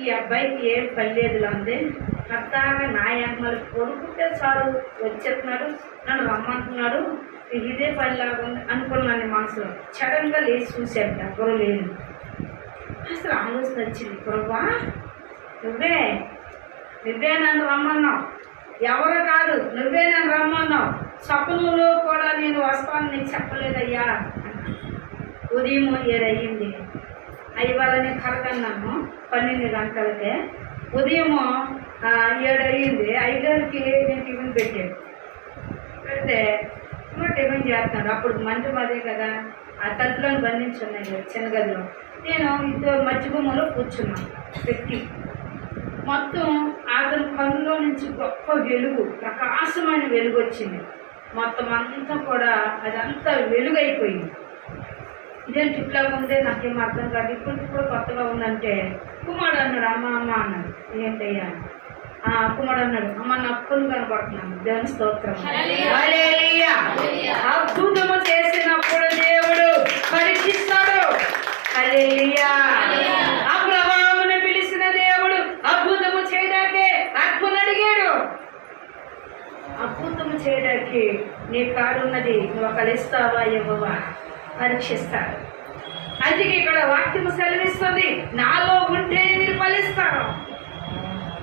ఈ అబ్బాయికి ఏం పనిలేదులా ఉంది, కర్తాగా నా అమ్మలు కొడుకుంటే చాలు వచ్చేస్తున్నాడు, నన్ను రమ్మంటున్నాడు, ఇదే పనిలాగా ఉంది అనుకున్నాను మనసులో. సడన్గా లేచి చూశాడు, ఎవరు లేదు. అసలు ఆలోచన వచ్చింది, ప్రభా నువ్వే నన్ను రమ్మన్నావు, ఎవరు కాదు, నువ్వే నన్ను రమ్మన్నావు, స్వప్నంలో కూడా నేను వస్తాను నీకు చెప్పలేదయ్యా. ఉదయం 7 అయ్యింది. వాళ్ళని కరకన్నాము 12 గంటలకే. ఉదయం 7 అయ్యింది. 5 నేను టిఫిన్ పెట్టాను. పెడితే టిఫిన్ చేస్తాను. అప్పుడు మంచి అదే కదా, ఆ తలుపులను బంధించున్నాయి చిన్న గదిలో. నేను ఇద్దరు మధ్య బొమ్మలో కూర్చున్నాను పెట్టి. మొత్తం అతని కన్నులో నుంచి గొప్ప వెలుగు, ప్రకాశమైన వెలుగు వచ్చింది. మొత్తం అంతా కూడా అదంతా వెలుగైపోయింది. ఇదేంటి ఇట్లాగా ఉందే, నాకేం అర్థం కాదు, ఇప్పుడు కొత్తగా ఉందంటే కుమారుడు అన్నాడు, అమ్మ అన్నాడు. ఏంటయ్యా? కుమారుడు అన్నాడు, అమ్మ నా అప్పులు కనపడుతున్నాను. దేవుని స్తోత్రం. అద్భుతము చేసినప్పుడు దేవుడు పరీక్షిస్తాడు. హల్లెలూయా. అబ్రహామును పిలిచిన దేవుడు అద్భుతము చేయడానికే అద్భుతం అడిగాడు. అద్భుతము చేయడానికి నీ కాడున్నది, నువ్వు కలిస్తావా ఇవ్వవా పరీక్షిస్తాడు. అందుకే ఇక్కడ వాక్యము సెలవిస్తుంది, నాలో ఉంటే మీరు ఫలిస్తారు,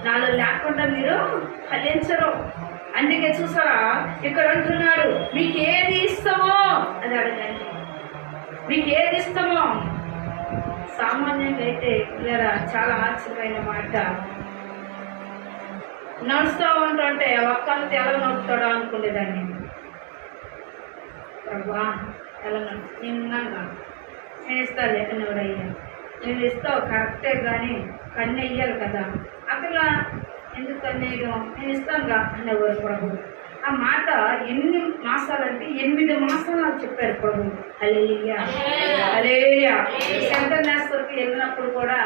నాలో లేకుండా మీరు ఫలించరు. అందుకే చూసారా ఇక్కడ అంటున్నాడు, మీకు ఏది ఇష్టమో అది అడగండి. మీకు ఏది ఇష్టమో. సామాన్యంగా అయితే లేదా చాలా ఆశ్చర్యమైన మాట, నడుస్తూ ఉంటుంటే ఒక్కరితో ఎలా నడుపుతాడో అనుకునేదాన్ని. ప్రభా ఎలా నిన్నగా నేను ఇస్తాను ఎవడయ్యా, నేను ఇస్తావు కరెక్టే, కానీ కన్ను వెయ్యాలి కదా, అక్కడ ఎందుకు కన్నేయడం, నేను ఇస్తానుగా అనేవారు ప్రభు. ఆ మాట ఎన్ని మాసాలంటే 8 మాసాలు నాకు చెప్పారు ప్రభు. హల్లెలూయా హల్లెలూయా. శంకరనాథ్కి వెళ్ళినప్పుడు కూడా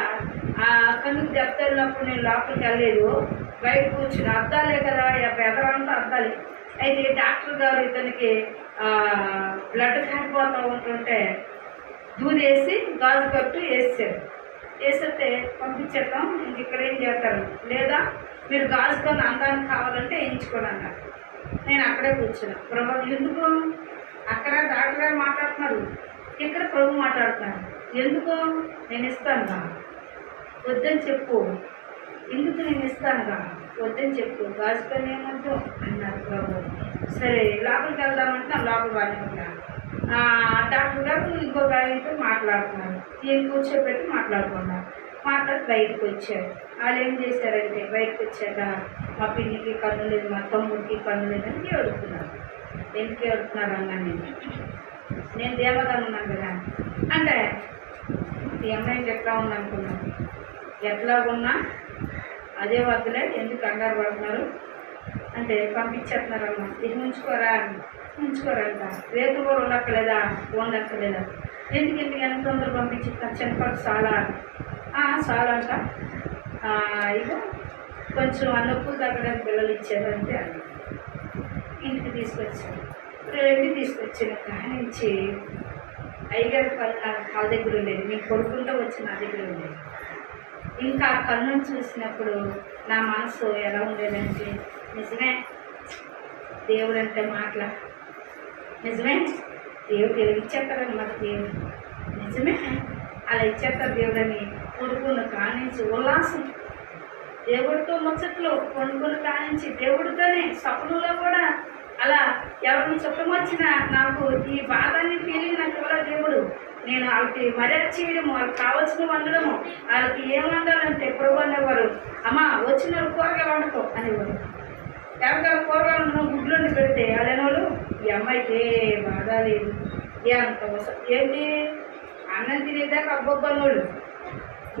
ఆ కన్నుకు దెబ్బ వెళ్ళినప్పుడు నేను లోపలికి వెళ్ళలేదు, బయట కూర్చుని, అద్దాలే కదా, ఎదరంతా అద్దాలి. అయితే డాక్టర్ గారు ఇతనికి బ్లడ్ కారిపోతూ ఉంటుంటే దూదేసి గాజు కట్టు వేసారు. వేస్తే పంపించేద్దాం, ఇంక ఇక్కడ ఏం చేస్తారు, లేదా మీరు గాజుకొని అందానికి కావాలంటే వేయించుకోండి అన్నారు. నేను అక్కడే కూర్చున్నా. ప్రభు ఎందుకు, అక్కడ డాక్టర్ గారు మాట్లాడుతున్నారు, ఇక్కడ ప్రభు మాట్లాడుతున్నారు. ఎందుకు, నేను ఇస్తానుగా, వద్దని చెప్పు. ఎందుకు, నేను ఇస్తానుగా, వద్దని చెప్పు, గాజుకొని ఏమొద్దు అన్నారు ప్రభు. సరే లోపలికి వెళ్దామంటే నా లోపల వాళ్ళు డాక్టర్ గారు ఇంకొక ఆయనతో మాట్లాడుతున్నారు. ఈయన కూర్చోబెట్టి మాట్లాడుకున్నారు. మాట్లాడి బయటకు వచ్చారు. వాళ్ళు ఏం చేశారంటే బయటకు వచ్చాక మా పిన్నికి కన్ను లేదు, మా తమ్ముడికి కన్ను లేదని ఏడుతున్నారు. ఎందుకు వెళ్తున్నారు అన్నాను. నేను దేవతను ఉన్నాను కదా అంటే ఈ అమ్మాయికి ఎట్లా ఉందనుకున్నాను. ఎట్లాగున్నా అదే వద్దులే, ఎందుకు కంగారు పడుతున్నారు అంటే పంపించేస్తున్నారమ్మా. ఇది ఉంచుకోరంట. రేపు కూడా ఉండక్కర్లేదా, ఉండక్కర్లేదా, ఎందుకు ఎంత తొందర పంపించిస్తాను. చిన్నపాటు చాలా అంట. ఇక కొంచెం నొప్పులు తగ్గడానికి పిల్లలు ఇచ్చారు అంతే అని ఇంటికి తీసుకొచ్చాను. తీసుకొచ్చిన కానించి అయ్యగారి కాళ్ళ దగ్గర ఉండేది. నేను కొడుకుంటూ వచ్చి నా దగ్గర ఉండేది. ఇంకా ఆ కళ్ళను చూసినప్పుడు నా మనసు ఎలా ఉండేదంటే, నిజమే దేవుడు అంటే మాటల, నిజమే దేవుడు ఇచ్చేస్తారనమాట. దేవుడు నిజమే అలా ఇచ్చేస్తారు దేవుడని కొడుకున్న కానించి ఉల్లాసం, దేవుడితో ముచ్చట్లు కొనుక్కున్న కానించి దేవుడితోనే స్వప్నంలో కూడా అలా ఎవరిని సుఖం వచ్చినా నాకు ఈ బాధాన్ని ఫీలింగ్ నాకు ఇవ్వలేదు దేవుడు. నేను వాళ్ళకి మర్యాద చేయడము, వాళ్ళకి కావాల్సిన వండడము, వాళ్ళకి ఏం వండాలంటే ప్రభు అనేవారు, అమ్మ వచ్చిన కూరగాయలు వండుకో అనేవారు. ఎవరికైనా కూరగాయలు వండడం గుడ్లు పెడితే అదేనోళ్ళు ఈ అమ్మాయికి ఏ బాధ లేదు, అంత ఏంటి అన్నం తినేదాకా అబ్బొబ్బన్నోళ్ళు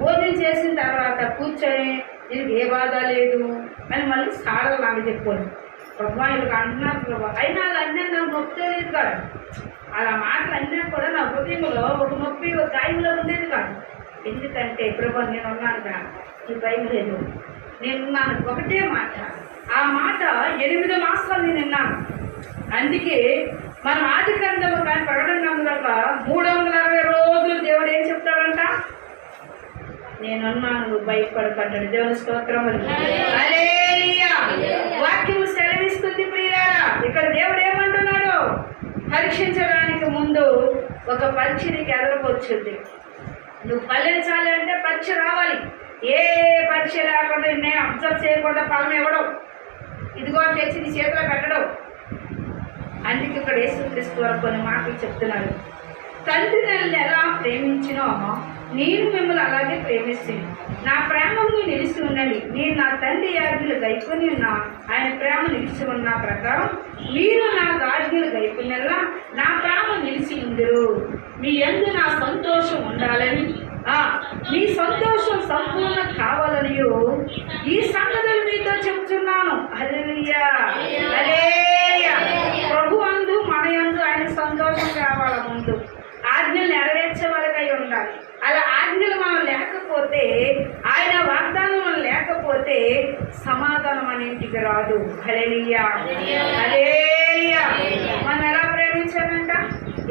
భోజనం చేసిన తర్వాత కూర్చొని దీనికి ఏ బాధ లేదు అని మళ్ళీ సాడలు నాకు చెప్పుకోండి. ప్రభు వీళ్ళకి అంటున్నారు ప్రభు. అయినా అలా అన్నీ నాకు నొప్పి తెలియదు కాదు. అలా మాటలు అన్నీ కూడా నా హృదయంలో ఒక నొప్పి ఒక గాయంలో ఉండేది కాదు. ఎందుకంటే ప్రభు నేను ఉన్నాను కదా, ఈ భయం లేదు, నేనున్నాను. ఒకటే మాట, ఆ మాట 8 మాసాలు నేను విన్నాను. అందుకే మనం ఆది గ్రంథము కానీ ప్రకటన గ్రంథంలో 360 రోజులు దేవుడు ఏం చెప్తాడంట, నేనున్నాను, నువ్వు భయపడకంటాడు. దేవుని స్తోత్రములు. హల్లెలూయా. వాక్యము సెలవిస్తుంది ప్రియులారా. ఇక్కడ దేవుడు ఏమంటున్నాడు, పరీక్షించడానికి ముందు ఒక పరీక్ష నీకు ఎదురకొచ్చుంది. నువ్వు ఫలించాలి అంటే పరీక్ష రావాలి. ఏ పరీక్ష లేకుండా నేను అబ్జర్వ్ చేయకుండా ఫలం ఇవ్వడం, ఇదిగో తెచ్చి నీ చేతిలో పెట్టడం. అందుకే ఇక్కడ యేసుక్రీస్తు వారు కొన్ని మాటలు చెప్తున్నారు. తండ్రి నన్ను ఎలా ప్రేమించినో నేను మిమ్మల్ని అలాగే ప్రేమిస్తాను. నా ప్రేమను నిలిచి ఉండండి. నేను నా తండ్రి ఆజ్ఞలు గైకొని ఉన్నా, ఆయన ప్రేమ నిలిచి ఉన్న ప్రకారం మీరు నా ఆజ్ఞలు గైకునేలా నా ప్రేమ నిలిచి ఉందరు. మీ యందు నా సంతోషం ఉండాలని, మీ సంతోషం సంపూర్ణ కావాలని ఈ సంగతులు మీతో చెప్తున్నాను. హల్లెలూయా. హల్లెలూయా. ప్రభు అందు మన యందు ఆయన సంతోషం కావాల. ముందు ఆజ్ఞలు నెరవేర్చే వరకై ఉండాలి. అలా ఆజ్ఞలు మనం లేకపోతే, ఆయన వాగ్దానం మనం లేకపోతే సమాధానం మన ఇంటికి రాదు. హల్లెలూయా. హల్లెలూయా. మనం ఎలా ప్రేమించాలంట,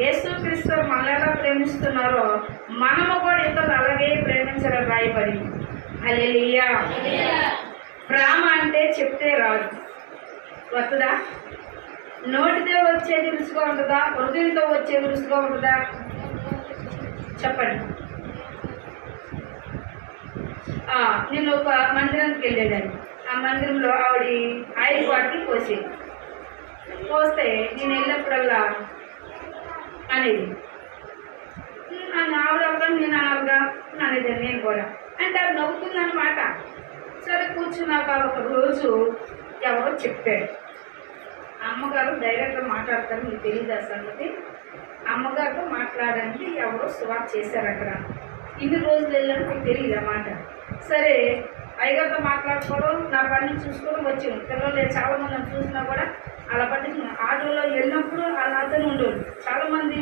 యేసుక్రీస్తు మనల్ని ఎలా ప్రేమిస్తున్నారో మనము కూడా ఇతరులు అలాగే ప్రేమించడం రాయబడి. హల్లెలూయా. ప్రేమ అంటే చెప్తే రాదు, వస్తుందా? నోటితో వచ్చేది రుచిగా ఉంటుందా, హృదయంతో వచ్చేది రుచిగా ఉంటుందా? చెప్పండి. నేను ఒక మందిరానికి వెళ్ళేదాన్ని. ఆ మందిరంలో ఆవిడ ఆయిల్ బాటిల్ పోసేది. పోస్తే నేను వెళ్ళినప్పుడల్లా అనేది ఆవిడ అవ్వడం నేను ఆవిడగా అనేదాన్ని. నేను కూడా అంటే అది నవ్వుతుందన్నమాట. సరే కూర్చున్నాక ఒక రోజు ఎవరో చెప్పాడు, అమ్మగారు డైరెక్ట్గా మాట్లాడతారు, మీకు తెలియదు ఆ సంగతి. అమ్మగారితో మాట్లాడడానికి ఎవరో సువార్త చేశారు అక్కడ. ఇన్ని రోజులు వెళ్ళని నాకు తెలియదు అన్నమాట. సరే అయ్యగారితో మాట్లాడుకోవడం, నా పని చూసుకోవడం వచ్చింది. పిల్లలు చాలామంది నన్ను చూసినా కూడా అలా పట్టించుకున్నాను. ఆటోలో వెళ్ళినప్పుడు అలా అతను ఉండేవాడు. చాలామంది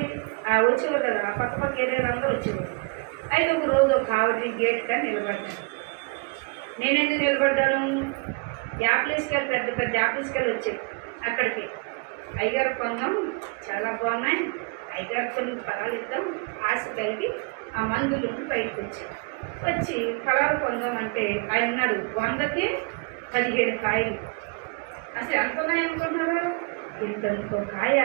వచ్చేవారు కదా, పక్క ఏరియాలో అందరూ వచ్చేవారు. అయితే ఒక రోజు ఒక ఆవిడ గేట్ కానీ నిలబడ్డాను. నేనెందుకు నిలబడ్డాను, యాప్లేస్కెళ్ళి పెద్ద పెద్ద యాప్లేస్కెళ్ళి వచ్చాయి. అక్కడికి అయ్యగారు పొందాం చాలా బాగున్నాయి, అయ్యగారు కొన్ని ఫలాలు ఇద్దాం ఆశ కలిగి ఆ మందులు బయటకు వచ్చి ఫలాలు పొందామంటే ఆయన అన్నాడు, 100కి 17 కాయలు. అసలు ఎంత ఉన్నాయనుకుంటున్నారు, ఇంతనుకో కాయ.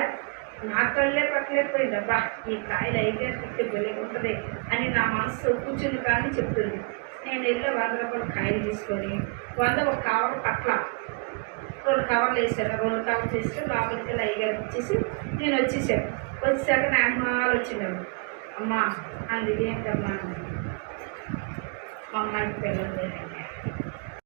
నా కళ్ళే పట్టలేకపోయింది. అబ్బా ఈ కాయలు అయ్యగారు తిట్టి బలి ఉంటుంది అని నా మనసు కూర్చుంది. కానీ చెప్తుంది. నేను వెళ్ళి 100 రూపాయల కాయలు తీసుకొని 100 ఒక కవర్ పట్ల 2 కవర్లు వేసాను. 2 కవర్లు చేసి లోపలికి వెళ్ళి అయ్యగారికి ఇచ్చేసి నేను వచ్చేసాను. వచ్చేసాక నా అమ్మాలు వచ్చినాడు. అమ్మ అందుకే ఏంటమ్మా, మా అమ్మాయికి పిల్లలు